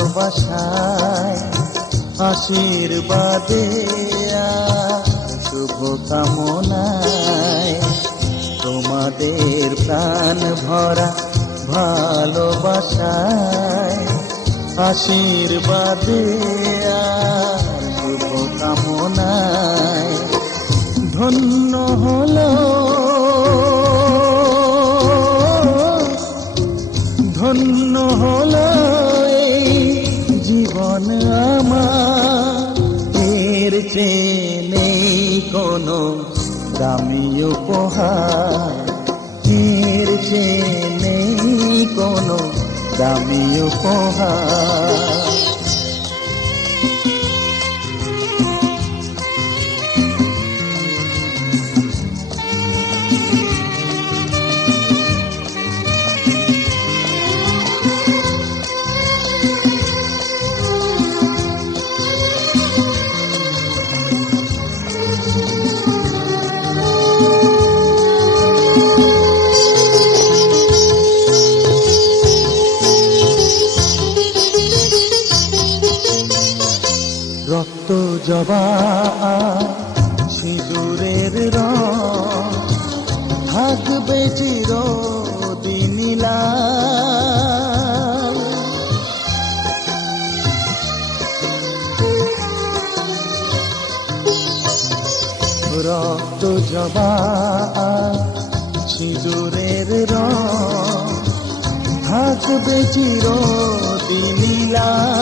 ভালোবাসায় আশীর্বাদে শুভ কামনায় তোমাদের প্রাণ ভরা ভালোবাসায় আশীর্বাদে শুভ কামনায় ধন্য হলো ধন্য হলো এই জীবন আমার, এর চেয়ে নেই কোনো দামি উপহার, এর চেয়ে নেই কোনো দামি উপহার। রক্ত জবা সিঁদুরের রং থাকবে চিরদিন লাল। রক্ত জবা সিঁদুরের রং থাকবে চিরদিন লাল।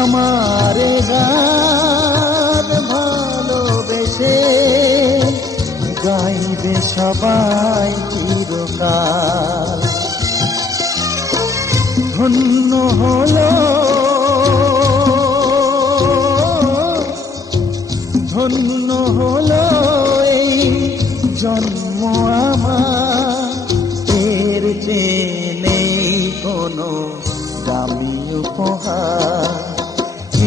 আমার গান ভালোবেসে গাইবে সবাই চিরকাল। ধন্য হলো ধন্য হলো এই জন্ম আমার, এর চেয়ে নেই কোনো দামি উপহার,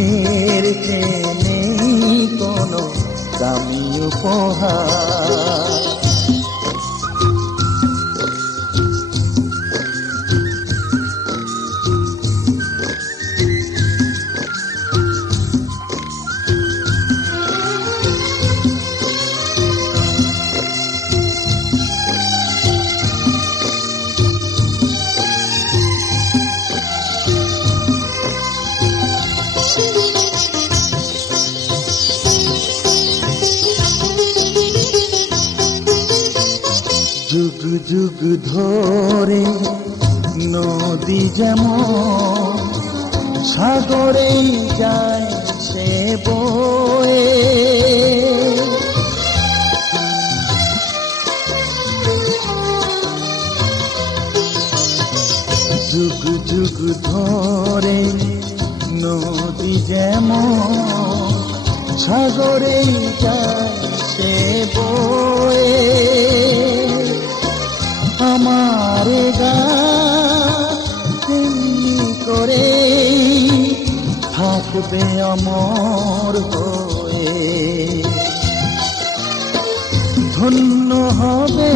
এর চেয়ে নেই কোনো দামি উপহার। যুগ যুগ ধরে নদী যেমন সাগরেই যায় সে বয়ে, যুগ যুগ ধরে নদী যেমন সাগরেই যায় সে বয়ে, আমার গান করে থাকবে অমর হয়ে। ধন্য হবে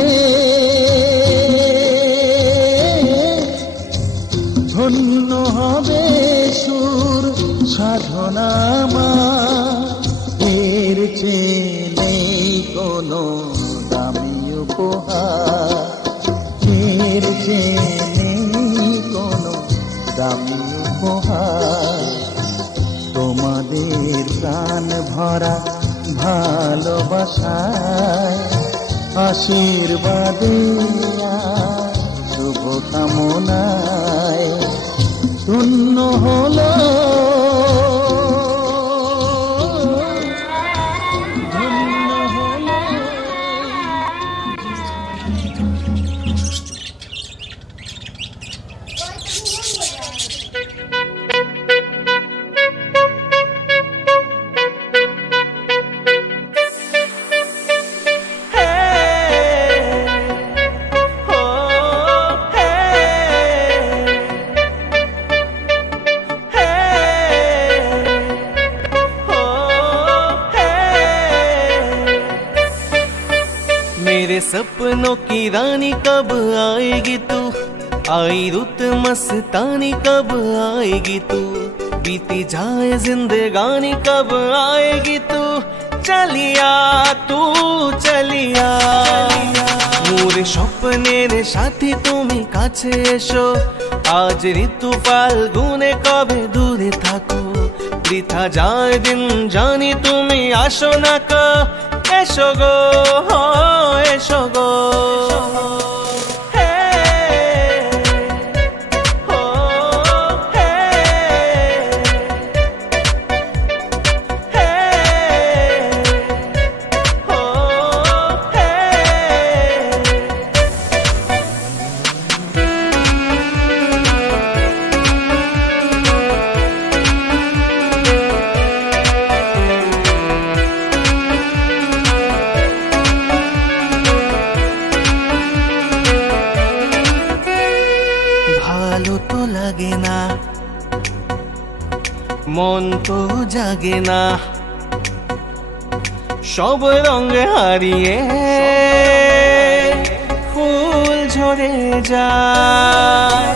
ধন্য হবে সুর সাধনা আমার, এর চেয়ে নেই কোনো দামি উপহার, এর চেয়ে নেই কোনো দামি উপহার। তোমাদের প্রাণ ভরা ভালোবাসায় আশীর্বাদে শুভ কামনায় ধন্য হলো ধন্য হলো। मेरे सपनों की रानी कब आएगी तू, आई रुत मस्तानी कब आएगी तू, बीती जाए जिंदगानी कब आएगी तू, चलिया तू चलिया। মোর স্বপ্নের সাথী তুমি কাছে এসো, আজ ঋতু ফাল্গুনে কবে দূরে থাকো, বৃথা যায় দিন জানি তুমি আসো না কো, এসো গো এসো গো। ভালো তো লাগে না, মন তো জাগে না, সব রঙ হারিয়ে ফুল ঝরে যায়।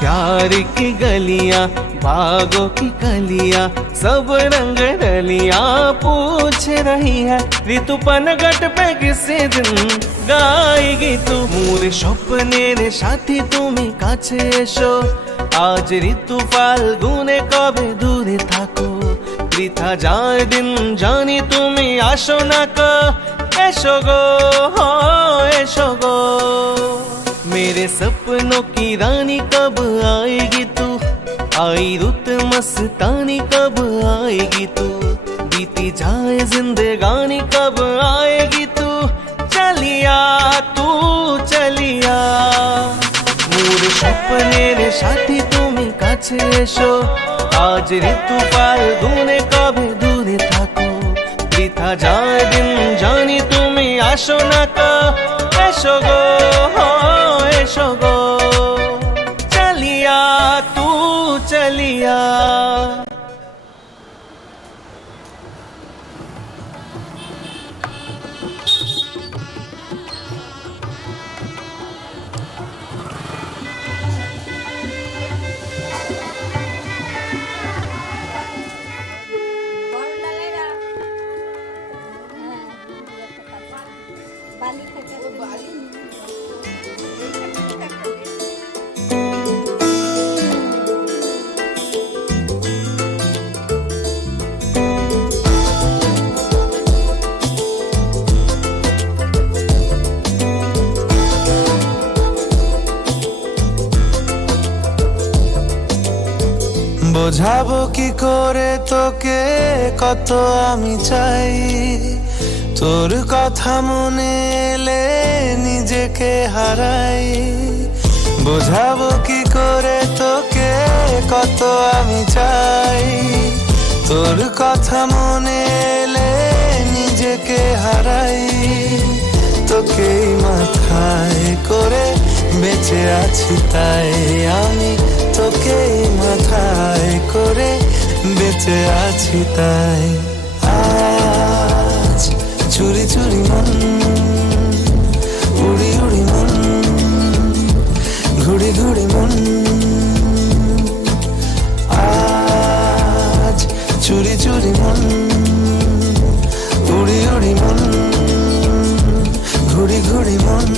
प्यार की गलियां बागों की कलियां सब रंग रलियां पूछ रही है, ऋतु पनघट पे किसी दिन गाएगी तू। मोर স্বপ্নের সাথী তুমি কাছে এসো, আজ ঋতু ফাল্গুনে কবে দূরে থাকো, বৃথা যায় দিন জানি তুমি আসো না কো, এসো গো এসো গো। मेरे सपनों की रानी कब आएगी तू, आई रुत मस्तानी कब आएगी तू, बीती जाए जिंदगानी कब आएगी तू, चलिया तू चलिया। मोर স্বপ্নের সাথী তুমি কাছে এসো, আজ ঋতু ফাল্গুনে কবে দূরে থাকো, বৃথা যায় দিন জানি তুমি আসো না কো, এসো গো এসো গো। চলিয়া তু চলিয়া। বোঝাবো কি করে তোকে কত আমি চাই, তোর কথা মনে এলে নিজেকে হারাই। বোঝাবো কি করে তোকে কত আমি চাই, তোর কথা মনে এলে নিজেকে হারাই। তোকেই মাথায় করে বেঁচে আছি তাই আমি, তোকেই মাথায় করে বেঁচে আছি তাই। আজ চুরি চুরি মন উড়ি উড়ি মন ঘুড়ি ঘুড়ি মন, আজ চুরি চুরি মন উড়ি উড়ি মন ঘুড়ি ঘুড়ি মন।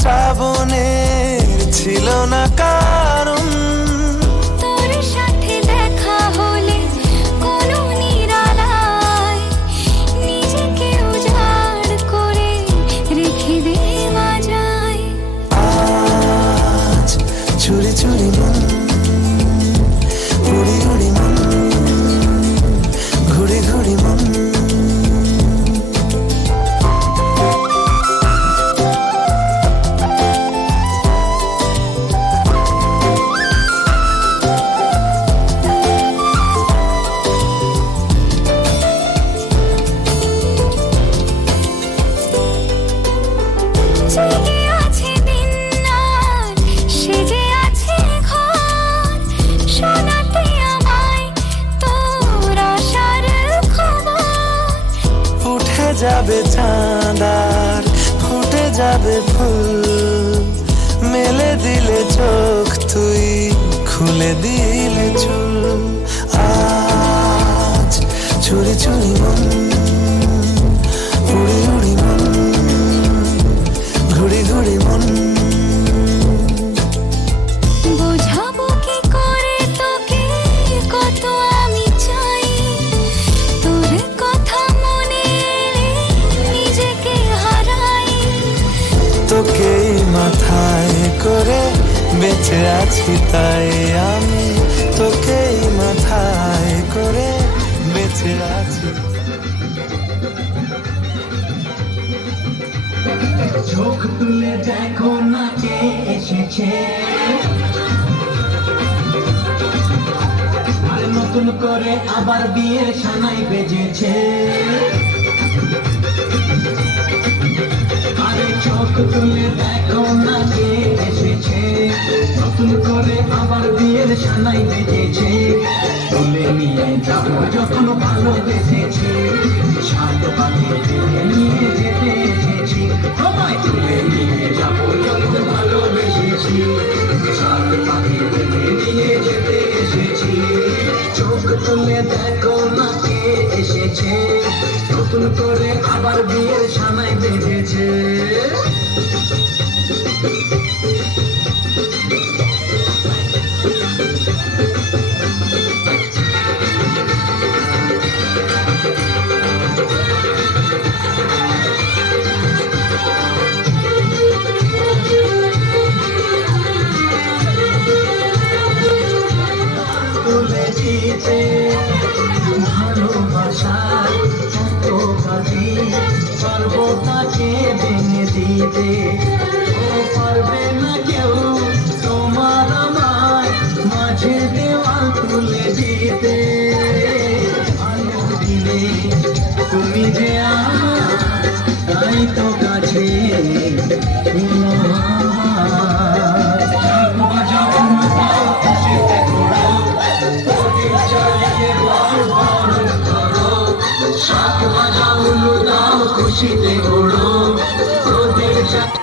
শ্রাবণের ছিল না কারণ, তোর সাথে দেখা হলে কোনো নিরালায় নিজেকে উজাড় করে রেখে দেওয়া যায়। আজ চুরি চুরি মন উড়ি উড়ি মন ঘুড়ি ঘুড়ি মন। গোলাপের ফুল মেলে দিলে চোখ তুই খুলে দিলে চুল আজ চুরি চুরি মন উড়ি উড়ি মন ঘুড়ি ঘুড়ি মন বোঝাবো কি করে তোকে কত আমি চাই তোর কথা মনে এলে নিজেকে হারাই তোকে মাথায় করে বেঁচে আছি তাই আমি তোকে মাথায় করে বেঁচে আছি চোখ তুলে দেখো না কে এসেছে আর নতুন করে আবার বিয়ের সানাই বেজেছে আরে চোখ তুলে দেখো না কে এসেছে নতুন করে আবার বিয়ের সানাই বেজেছে তুলে নিয়ে যাবো যখন ভালোবেসেছি সাত পাখি তুলে নিয়ে যেতে এসেছি আমায় তুলে নিয়ে যাবো যখন ভালোবেসেছি সাত পাখি তুলে নিয়ে যেতে এসেছি চোখ তুলে দেখো না কে এসেছে নতুন করে আবার বিয়ের সানাই বেজেছে তুলে দিতে ভালোবাসার কত বাজি পারবো তাকে ভেঙে দিতে ও পারবে না কেউ তোমার আমার মাঝে দেওয়াল তুলে দিতে আলো দিলে তুমি যে আমার তাই তো কাছে খুশিতে ঘোড়ো তোদের সাথে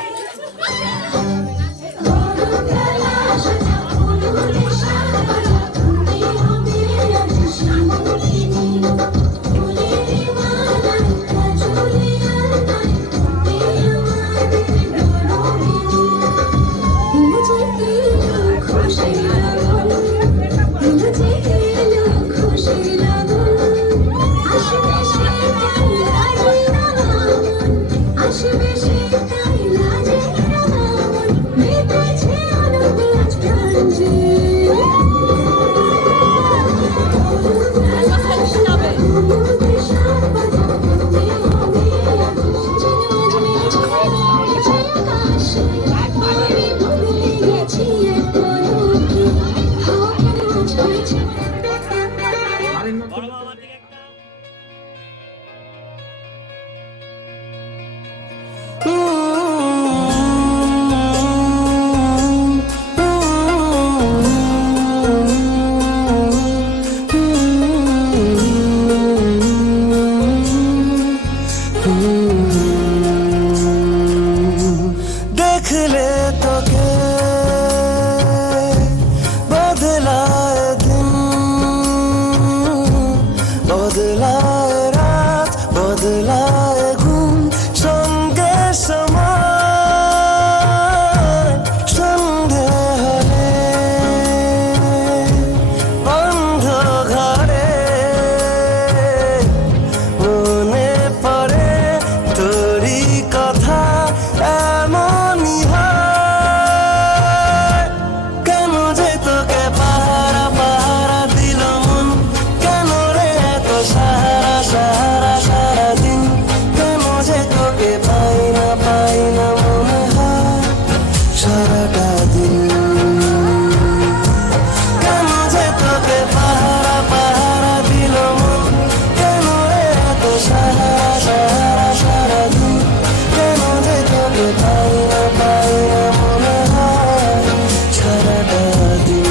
দেখলে তোকে বদলায় দিন বদলায় রাত বদলায় ঘুম সঙ্গে সময় সন্ধে হলে বন্ধ ঘরে মনে পড়ে তোরই কথা এমনই হয় কেন যে তোকে পাহারা পাহারা দিল মন কেন রে এত সাহারা সাহারা সারাদিন কেন যে তোকে পাই না মনে হয় সারাটা দিন কেন যে তোকে পাহারা পাহারা দিল মন কেন রে এত সাহারা সাহারা সারাদিন কেন যে তোকে পাই না মনে হয় সারাটা দিন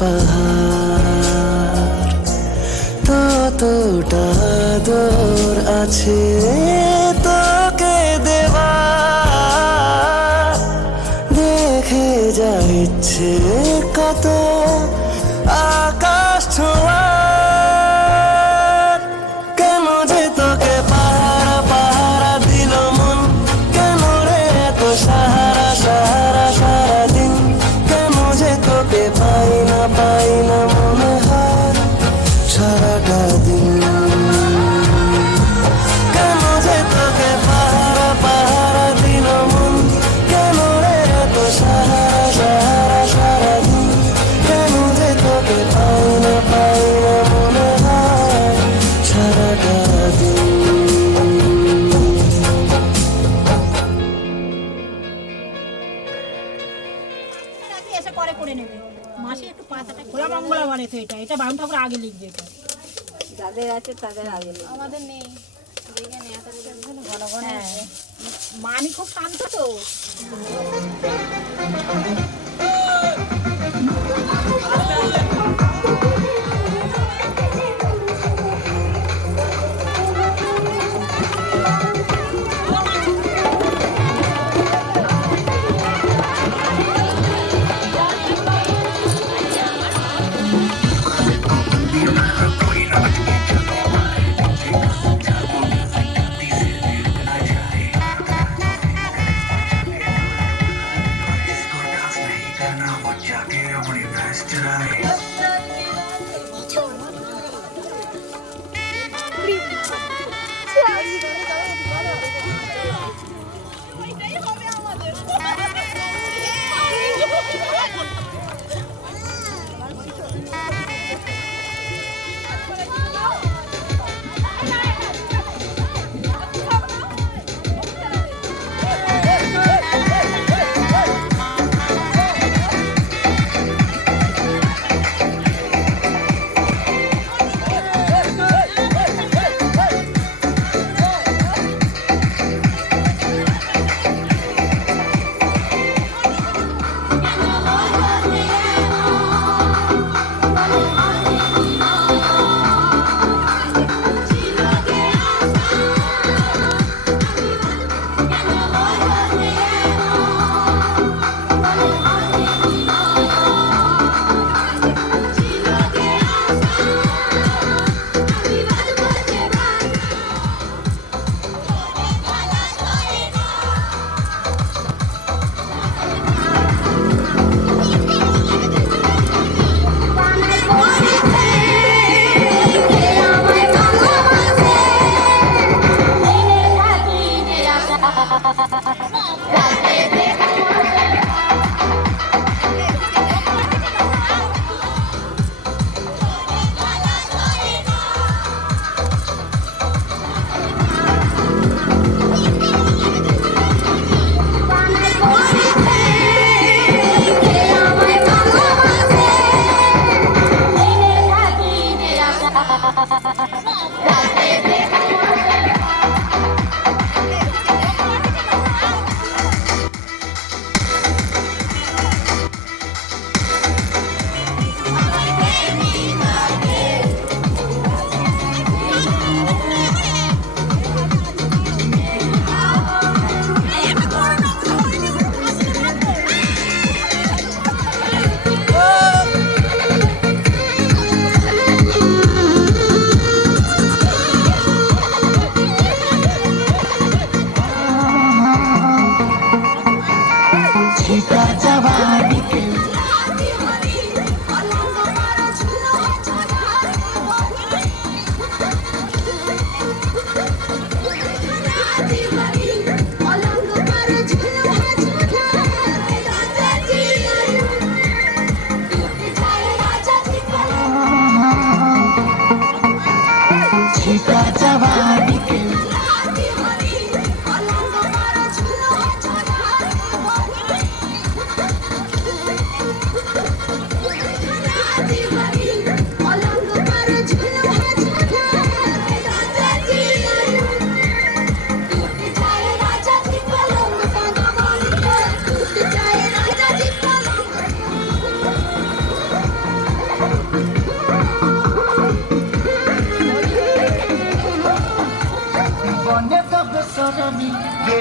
পাহাড় ততটা দূর আছে তোকে দেওয়া দেখে যা ইচ্ছে কত আকাশ ছোঁয়া কেন যে তোকে পাহারা পাহারা দিল মন কেন রে এত সাহারা সাহারা সারাদিন কেন যে তোকে পাই না মনে হয় সারাটা দিন কেন যে তোকে পাহারা পাহারা দিল মন কেন রে এত সাহারা সাহারা সারাদিন কেন যে তোকে পাই না মনে হয় সারাটা দিন আগে এসে পরে করে নেবে মাসে একটু পাতাটা খোলা মঙ্গলা মানে তো এটা বাউন ঠাকুর আগে লিখবে এটা যাদের আছে তাদের আগে লিখবে। আমাদের নেই দেখে নেওয়া তো ঘন ঘন মানি খুব শান্ত তো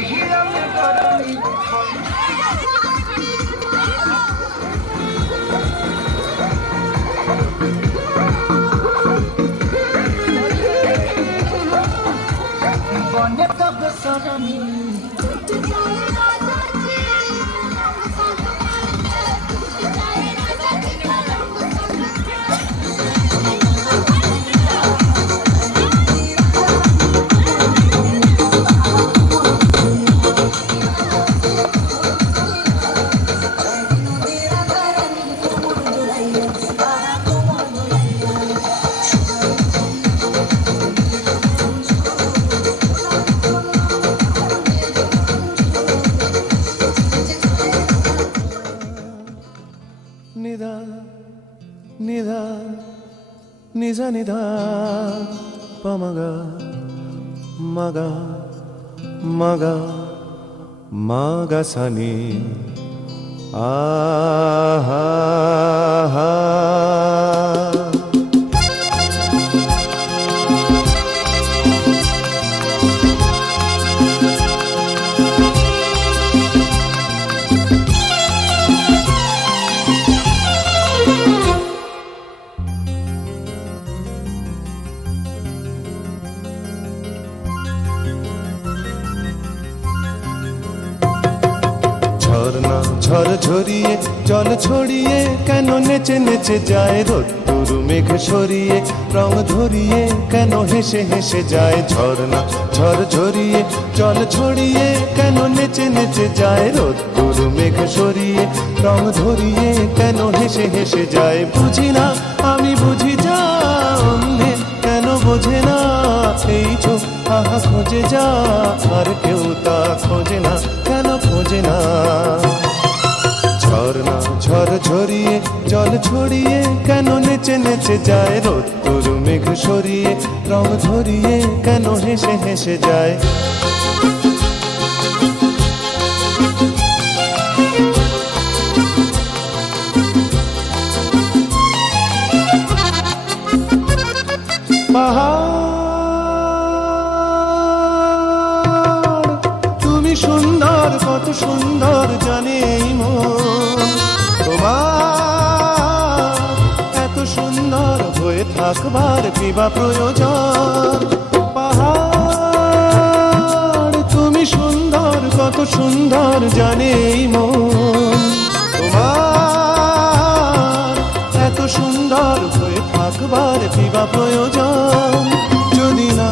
হিরণ করণী বনে তব সরণী নিদা নিদা নিজা নিদা পমগা মগা মগা মগা সানি আহা হা ঝরনা ঝর ঝরিয়ে জল ছড়িয়ে কেন নেচে নেচে যায় রোদ্দুর মেঘ সরিয়ে রং ধরিয়ে কেন হেসে হেসে যায় ঝরনা ঝর ঝরিয়ে জল ছড়িয়ে কেন নেচে নেচে যায় রোদ্দুর মেঘ সরিয়ে রং ধরিয়ে কেন হেসে হেসে যায় বুঝি না আমি বুঝি যা অন্যে কেন বোঝে না এই চোখ আহা খোঁজে যা আর কেউ তা খোঁজে না কেন খোঁজে না ঝরনা ঝর ঝরিয়ে জল ছড়িয়ে কেন নেচে নেচে যায় রোদ্দুর মেঘ সরিয়ে রং ধরিয়ে কেন হেসে হেসে যায় পাহাড় তুমি সুন্দর কত সুন্দর জানে এই মন তোমার এত সুন্দর হয়ে থাকবার কিবা প্রয়োজন পাহাড় তুমি সুন্দর কত সুন্দর জানে এই মন তোমার এত সুন্দর হয়ে থাকবার কিবা প্রয়োজন যদি না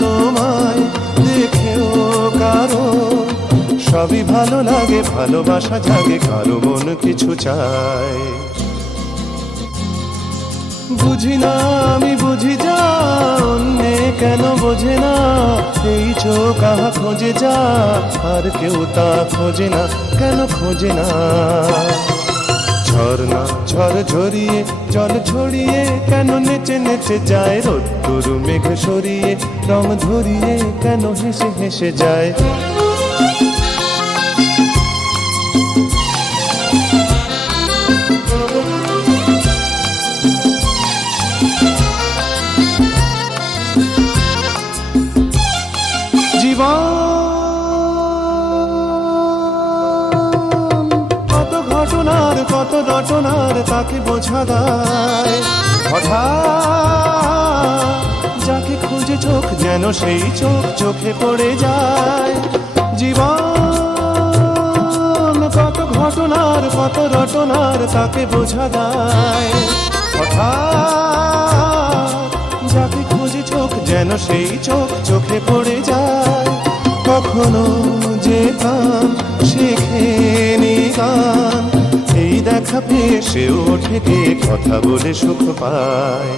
তোমায় দেখেও কারো সবই ভালো লাগে ভালোবাসা জাগে কারো মন কিছু চায় বুঝি না আমি বুঝি যা অন্যে কেন বোঝে না এই চোখ আহা খোঁজে যা আর কেউ তা খোঁজে না কেন খোঁজে না ঝরনা ঝর ঝরিয়ে জল ছড়িয়ে কেন নেচে নেচে যায় রোদ্দুর মেঘ সরিয়ে রং ধরিয়ে কেন হেসে হেসে যায় জীবন কত ঘটনার কত রটনার তাকে বোঝা দায় হঠাৎ যাকে খুঁজে চোখ যেন সেই চোখ চোখে পড়ে যায় জীবন কত ঘটনার কত রটনার তাকে বোঝা দায় হঠাৎ যাকে খুঁজে চোখ যেন সেই চোখ চোখে পড়ে যায় কখনো যে গান শেখেনি গান এই দেখা পেয়ে সে ওঠে গিয়ে কথা বলে সুখ পায়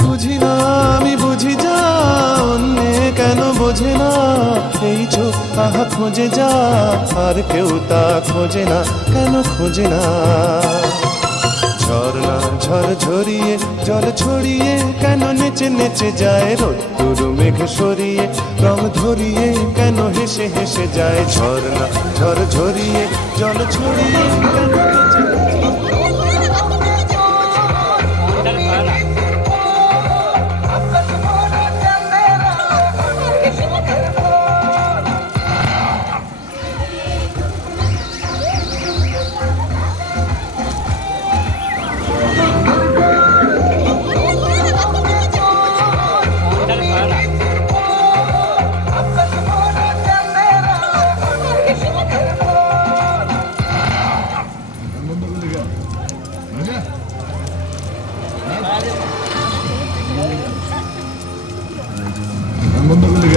বুঝি না আমি বুঝি যা অন্যে কেন বোঝে না এই চোখ আহা খোঁজে যা আর কেউ তা খোঁজে না কেন খোঁজে না ঝরনা ঝর ঝরিয়ে জল ছড়িয়ে কেন নেচে নেচে যায় রোদ্দুর মেঘ সরিয়ে রং ধরিয়ে কেন হেসে হেসে যায় ঝরনা ঝর ঝরিয়ে জল ছড়িয়ে কেন নেচে নেচে বন্ধ করে